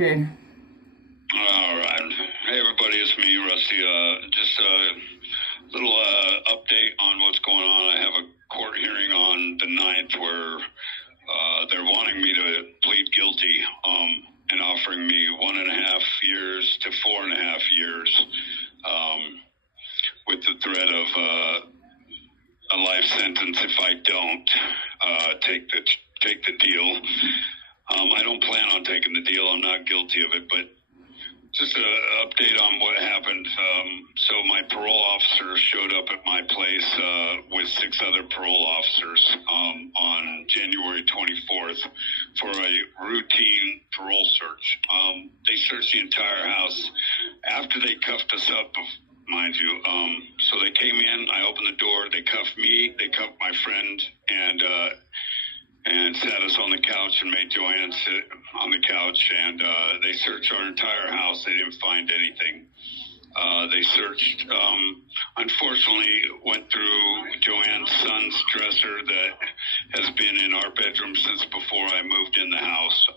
Okay. All right. Hey, everybody, it's me, Rusty. Just a little update on what's going on. I have a court hearing on the 9th where they're wanting me to plead guilty and offering me 1.5 years to 4.5 years with the threat of a life sentence if I don't take the deal. I don't plan on taking the deal. I'm not guilty of it, but just an update on what happened. So my parole officer showed up at my place with 6 other parole officers on January 24th for a routine parole search. They searched the entire house after they cuffed us up, mind you. So they came in, I opened the door, they cuffed me, they cuffed my friend, and sat us on the couch and made Joanne sit on the couch, and they searched our entire house. They didn't find anything. They searched, unfortunately, went through Joanne's son's dresser that has been in our bedroom since before I moved in the house,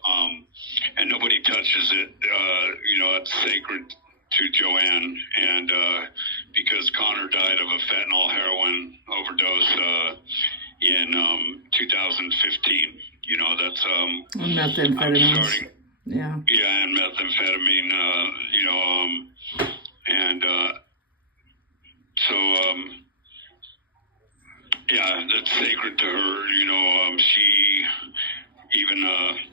and nobody touches it. It's sacred to Joanne, and because Connor died of a fentanyl heroin overdose in 2015. That's methamphetamine. Yeah, and methamphetamine. That's sacred to her. She even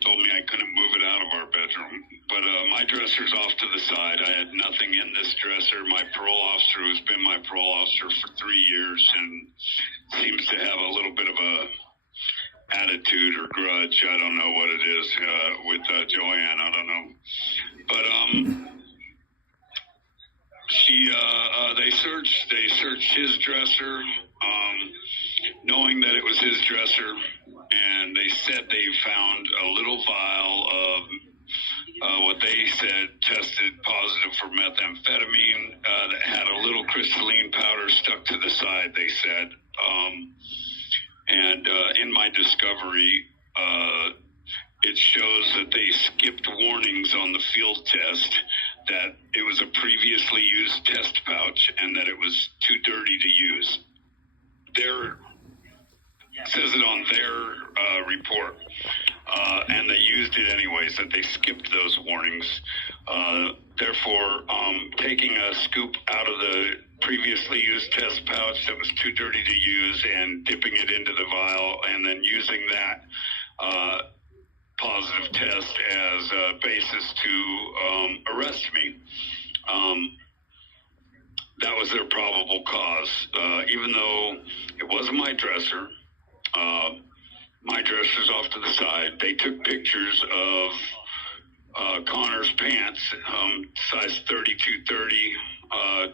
told me I couldn't move it out of our bedroom. But my dresser's off to the side. I had nothing in this dresser. My parole officer, who's been my parole officer for 3 years and seems to have a little bit of a attitude or grudge. I don't know what it is with Joanne. I don't know. But they searched his dresser, knowing that it was his dresser, and they said they found a little vial of what they said tested positive for methamphetamine that had a little crystalline powder stuck to the side, they said. And in my discovery, it shows that they skipped warnings on the field test, that it was a previously used test pouch and that it was too dirty to use. Says it on their report, and they used it anyways, that they skipped those warnings. Therefore, taking a scoop out of the previously used test pouch that was too dirty to use and dipping it into the vial and then using that positive test as a basis to arrest me. That was their probable cause. Even though it wasn't my dresser, my dresser's off to the side. They took pictures of Connor's pants, size 32-30,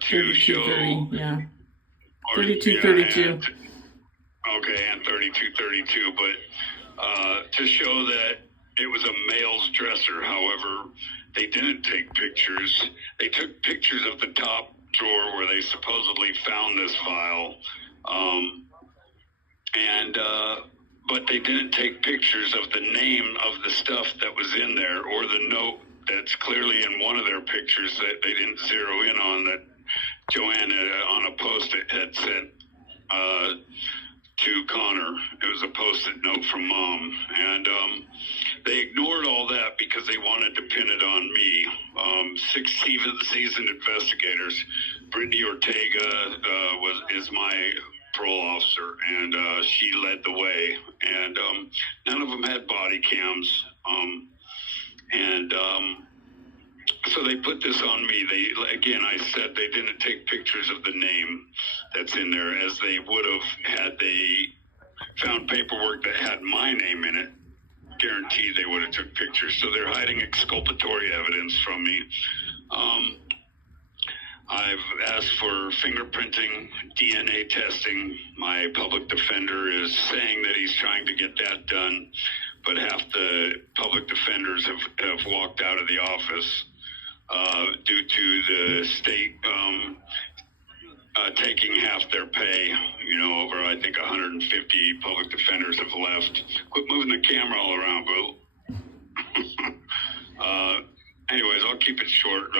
to show. 32-30, yeah. 32-32. Okay, and 32-32, but to show that it was a male's dresser. However, they didn't take pictures. They took pictures of the top drawer where they supposedly found this vial, but they didn't take pictures of the name of the stuff that was in there, or the note that's clearly in one of their pictures that they didn't zero in on, that Joanne on a post-it had sent to Connor. It was a post-it note from Mom, and they ignored all that because they wanted to pin it on me. 6 seasoned investigators. Brittany Ortega is my parole officer, and she led the way, and none of them had body cams, so they put this on me. I said they didn't take pictures of the name that's in there, as they would have had they found paperwork that had my name in it. Guaranteed they would have took pictures. So they're hiding exculpatory evidence from me. I've asked for fingerprinting, DNA testing. My public defender is saying that he's trying to get that done, but half the public defenders have walked out of the office due to the state taking half their pay. Over, I think, 150 public defenders have left. Quit moving the camera all around, Boo. anyways, I'll keep it short.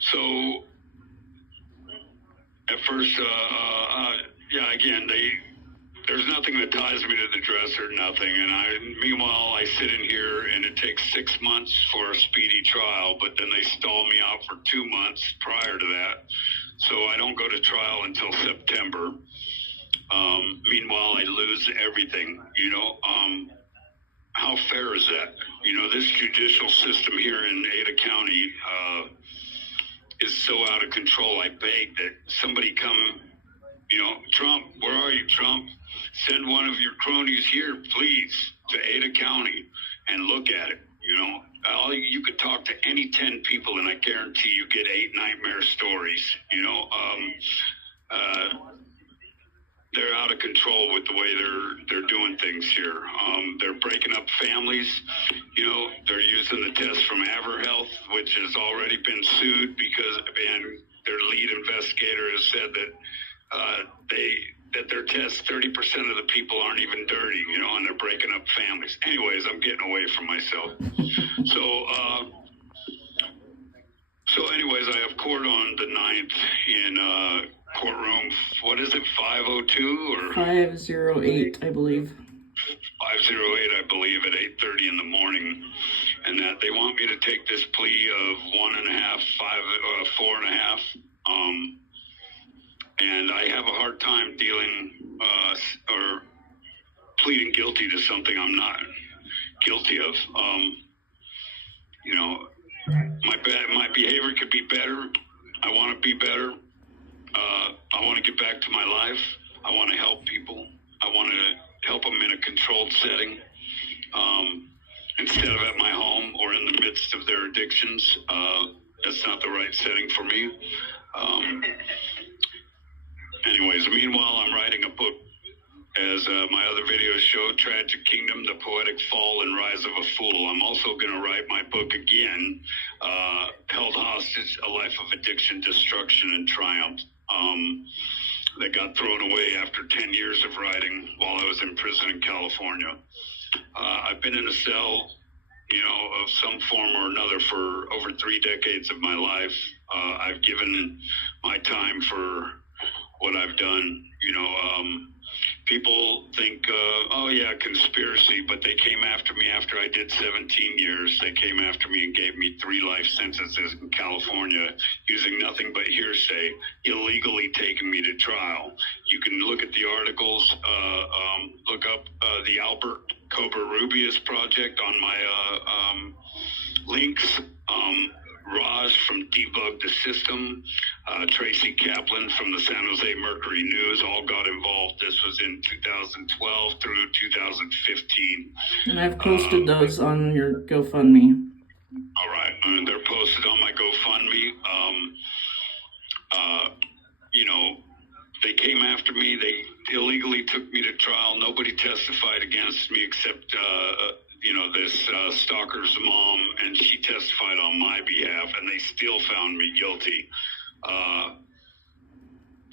So at first, yeah, again, there's nothing that ties me to the dresser, nothing. And meanwhile, I sit in here and it takes 6 months for a speedy trial, but then they stall me out for 2 months prior to that. So I don't go to trial until September. Meanwhile, I lose everything, how fair is that? This judicial system here in Ada County, is so out of control. I beg that somebody come, Trump, where are you, Trump? Send one of your cronies here, please, to Ada County and look at it. You could talk to any 10 people and I guarantee you get 8 nightmare stories. They're out of control with the way they're doing things here. They're breaking up families. They're using the test from AverHealth, which has already been sued and their lead investigator has said that their test, 30% of the people aren't even dirty, and they're breaking up families. Anyways, I'm getting away from myself. So anyways, I have court on the 9th in courtroom, what is it, 502 or 508, I believe. 508, I believe, at 8:30 in the morning, and that they want me to take this plea of 1.5, 4.5, and I have a hard time dealing or pleading guilty to something I'm not guilty of. My behavior could be better. I want to be better. I want to get back to my life. I want to help people. I want to help them in a controlled setting instead of at my home or in the midst of their addictions. That's not the right setting for me. Anyways, meanwhile, I'm writing a book, as my other videos show, Tragic Kingdom, The Poetic Fall and Rise of a Fool. I'm also going to write my book again, Held Hostage, A Life of Addiction, Destruction, and Triumph, that got thrown away after 10 years of writing while I was in prison in California. I've been in a cell, of some form or another for over 3 decades of my life. I've given my time for what I've done. People think, oh yeah, conspiracy, but they came after me after I did 17 years. They came after me and gave me 3 life sentences in California using nothing but hearsay, illegally taking me to trial. You can look at the articles, look up the Albert Covarrubias project on my links. Roz from Debug the System, Tracy Kaplan from the San Jose Mercury News all got involved. This was in 2012 through 2015. And I've posted those on your GoFundMe. All right, and they're posted on my GoFundMe. They came after me. They illegally took me to trial. Nobody testified against me except this stalker's mom, and she testified on my behalf, and they still found me guilty.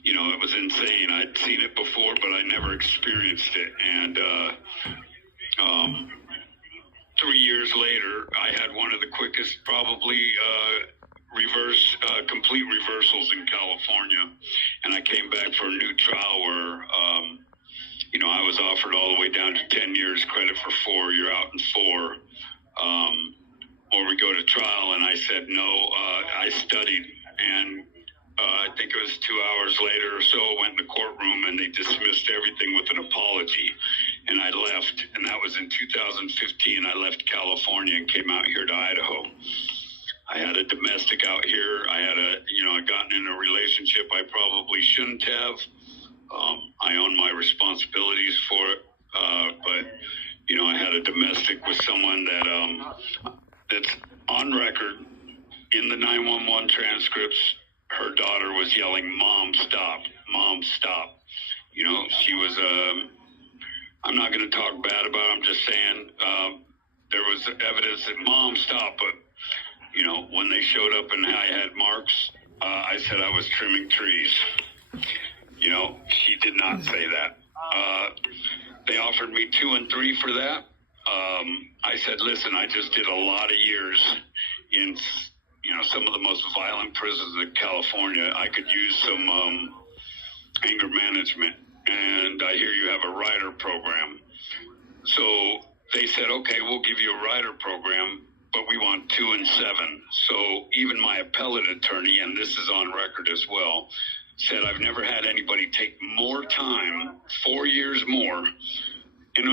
It was insane. I'd seen it before, but I never experienced it. And 3 years later, I had one of the quickest, probably complete reversals in California, and I came back for a new trial where I was offered all the way down to 10 years credit for 4. You're out in 4. Or we go to trial, and I said no. I studied, and I think it was 2 hours later or so, I went in the courtroom, and they dismissed everything with an apology, and I left. And that was in 2015. I left California and came out here to Idaho. I had a domestic out here. I had gotten in a relationship I probably shouldn't have. I own my responsibilities for it, but I had a domestic with someone that's on record in the 911 transcripts. Her daughter was yelling, "Mom, stop! Mom, stop!" She was. I'm not going to talk bad about it. I'm just saying there was evidence that "Mom, stop!" But when they showed up and I had marks, I said I was trimming trees. She did not say that. They offered me 2 and 3 for that. I said, listen, I just did a lot of years in, some of the most violent prisons in California. I could use some anger management, and I hear you have a rider program. So they said, okay, we'll give you a rider program, but we want 2 and 7. So even my appellate attorney, and this is on record as well, said I've never had anybody take more time, 4 years more, in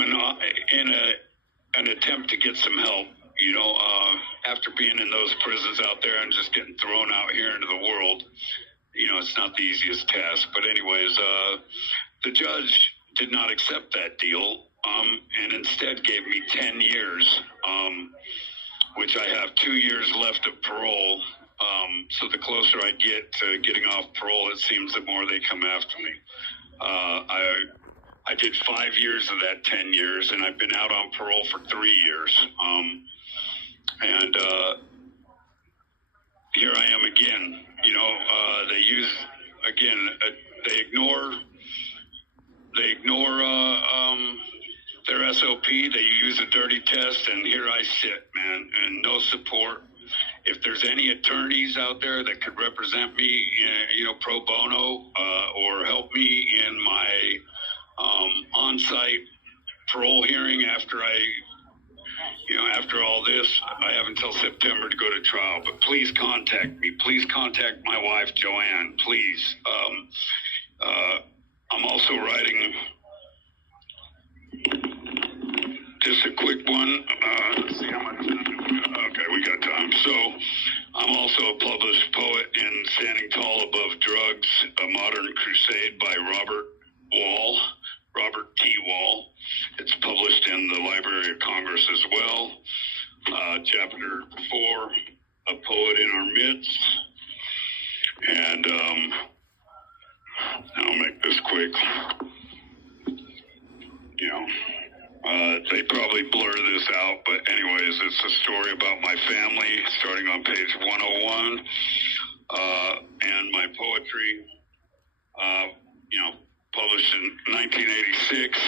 an attempt to get some help. After being in those prisons out there and just getting thrown out here into the world, it's not the easiest task. But anyways, the judge did not accept that deal, and instead gave me 10 years, which I have 2 years left of parole. So the closer I get to getting off parole, it seems the more they come after me. I did 5 years of that 10 years, and I've been out on parole for 3 years. And here I am again. They use, again, they ignore their SOP. They use a dirty test, and here I sit, man, and no support. If there's any attorneys out there that could represent me, pro bono, or help me in my on-site parole hearing after after all this, I have until September to go to trial. But please contact me. Please contact my wife, Joanne, please. I'm also writing just a quick one. Let's see how much time we got. Okay, we got time. So I'm also a published poet in Standing Tall Above Drugs, A Modern Crusade by Robert T. Wall. It's published in the Library of Congress as well. Chapter 4, A Poet in Our Midst. And I'll make this quick. They probably blur this out, but anyways, it's a story about my family, starting on page 101, and my poetry, published in 1986.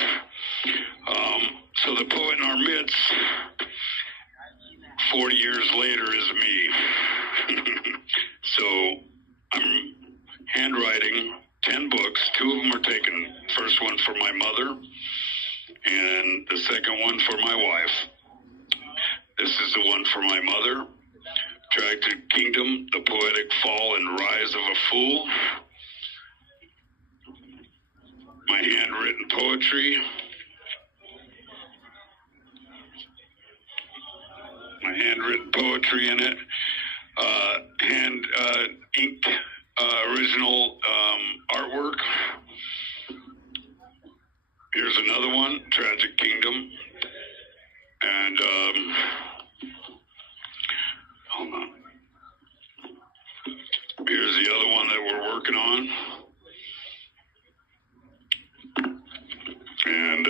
So the poet in our midst, 40 years later, is me. So I'm handwriting 10 books. 2 of them are taken. First one for my mother, and the second one for my wife. This is the one for my mother, Tracted Kingdom, The Poetic Fall and Rise of a Fool. My handwritten poetry. My handwritten poetry in it. Hand inked original artwork. Here's another one, Tragic Kingdom. And hold on. Here's the other one that we're working on. And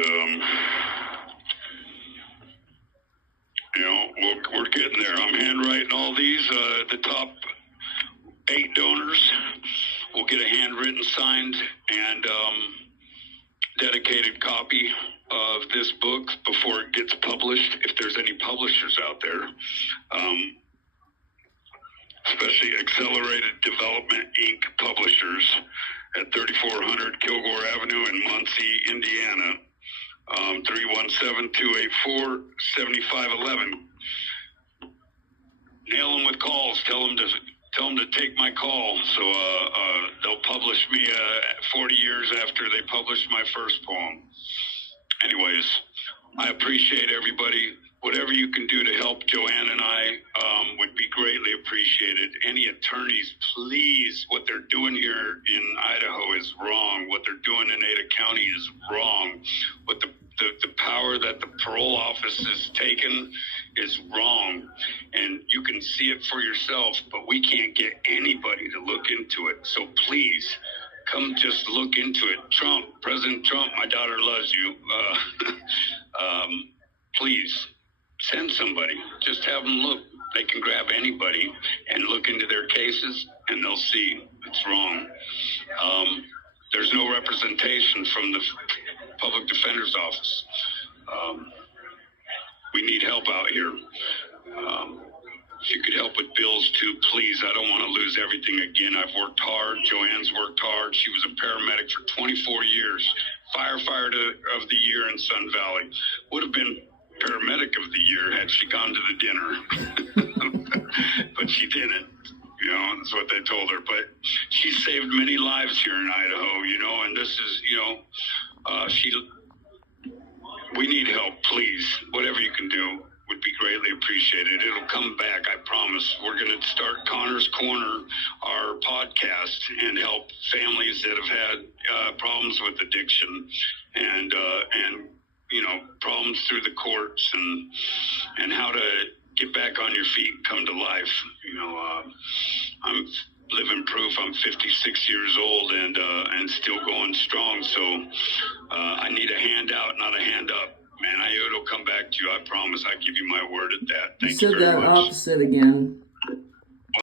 we're getting there. I'm handwriting all these. The top 8 donors will get a handwritten, signed, and dedicated copy of this book before it gets published, if there's any publishers out there, especially Accelerated Development Inc. publishers at 3400 Kilgore Avenue in Muncie, Indiana, 317-284-7511. Nail them with calls. Tell them to take my call. So they'll publish me 40 years after they published my first poem. Anyways, I appreciate everybody. Whatever you can do to help Joanne and I would be greatly appreciated. Any attorneys, please, what they're doing here in Idaho is wrong. What they're doing in Ada County is wrong. What the power that the parole office has taken is wrong. And you can see it for yourself, but we can't get anybody to look into it. So please, come just look into it. President Trump, my daughter loves you. Please, send somebody. Just have them look. They can grab anybody and look into their cases, and they'll see it's wrong. There's no representation from the public defender's office. we need help out here. If you could help with bills too, please. I don't want to lose everything again. I've worked hard. Joanne's worked hard. She was a paramedic for 24 years. Firefighter of the year in Sun Valley. Would have been paramedic of the year had she gone to the dinner. But she didn't. You know, that's what they told her. But she saved many lives here in Idaho, you know, and this is, you know, we need help, please. Whatever you can do would be greatly appreciated. It'll come back, I promise. We're going to start Connor's Corner, our podcast, and help families that have had problems with addiction and you know, problems through the courts and how to get back on your feet and come to life. You know, I'm living proof. I'm 56 years old and still going strong. So I need a handout, not a hand up. Man, it'll come back to you. I promise. I give you my word at that. You Thank you said very that much. opposite again.